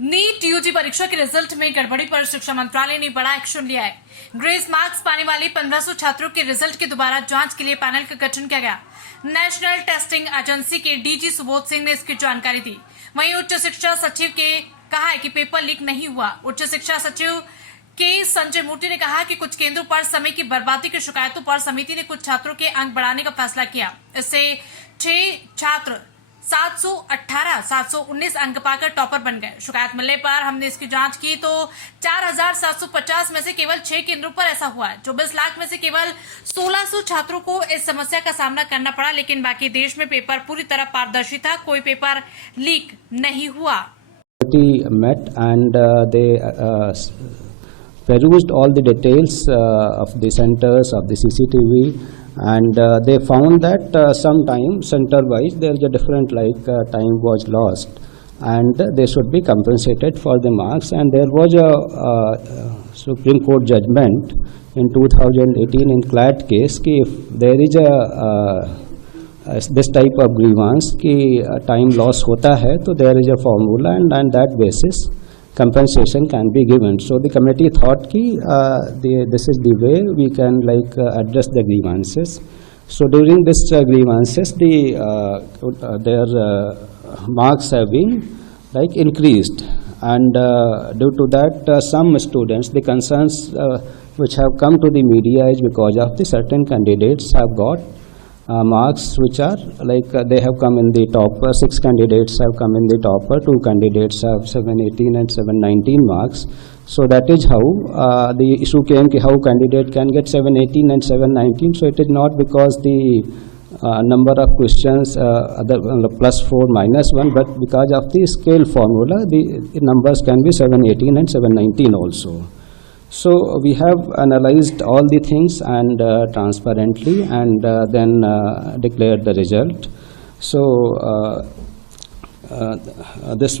NEET UG परीक्षा के result में गड़बड़ी पर शिक्षा मंत्रालय ने बड़ा एक्शन लिया है। ग्रेस मार्क्स पाने वाले 1500 छात्रों के रिजल्ट की दोबारा जांच के लिए पैनल का गठन किया गया। नेशनल टेस्टिंग एजेंसी के डीजी सुबोध सिंह ने इसकी जानकारी दी। वहीं उच्च शिक्षा सचिव के कहा है कि पेपर लीक नहीं हुआ। उच्च शिक्षा सचिव के संजय मूर्ति ने कहा कि कुछ केंद्रों पर समय की बर्बादी की शिकायतों पर समिति ने कुछ छात्रों के अंक बढ़ाने का फैसला किया। इससे 6 छात्र 719 अंक पाकर टॉपर बन गए। शिकायत मिलने पर हमने इसकी जांच की तो 4750 में से केवल 6 केंद्रों पर ऐसा हुआ है। 24 लाख में से केवल 1600 छात्रों को इस समस्या का सामना करना पड़ा, लेकिन बाकी देश में पेपर पूरी तरह पारदर्शी था, कोई पेपर लीक नहीं हुआ। Met and they perused all the details of the centers of the CCTV, and they found that sometime center-wise there is a different time was lost, and they should be compensated for the marks. And there was a Supreme Court judgment in 2018 in CLAT case कि if there is a this type of grievance कि time loss होता है तो there is a formula, and on that basis compensation can be given. So the committee thought कि this is the way we can address the grievances. So during this grievances their marks have been increased, and due to that some students, the concerns which have come to the media is because of the certain candidates have got marks which are they have come in the topper. 6 candidates have come in the topper, 2 candidates have 718 and 719 marks. So that is how the issue came ki how candidate can get 718 and 719. So it is not because the number of questions +4 -1, but because of the scale formula the numbers can be 718 and 719 also. So we have analyzed all the things and transparently, and then declared the result. So this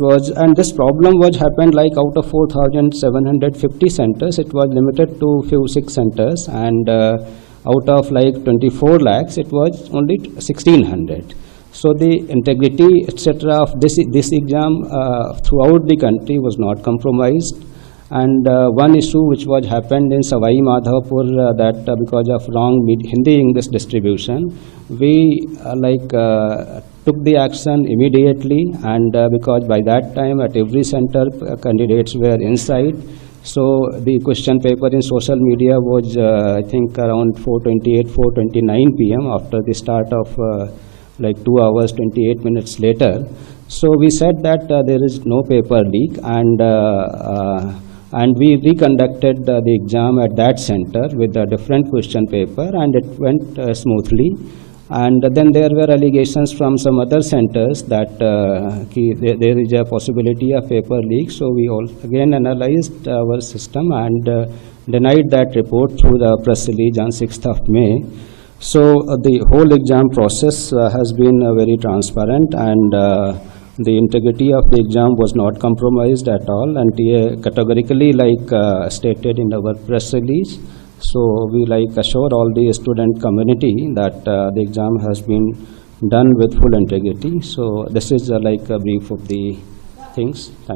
problem was happened out of 4,750 centers, it was limited to few 6 centers, and out of 24 lakhs it was only 1,600. So the integrity etc. of this exam throughout the country was not compromised. And one issue which was happened in Savai Madhavpur, that because of wrong Hindi English distribution, we took the action immediately, and because by that time at every center candidates were inside. So the question paper in social media was I think around 4:28, 4:29 p.m. after the start of 2 hours 28 minutes later. So we said that there is no paper leak, and we reconducted the exam at that center with a different question paper, and it went smoothly. And then there were allegations from some other centers that there is a possibility of paper leak. So we all again analyzed our system and denied that report through the press release on 6th of May. So the whole exam process has been very transparent, and the integrity of the exam was not compromised at all, and categorically stated in our press release. So we assure all the student community that the exam has been done with full integrity. So this is a brief of the things. Thank you.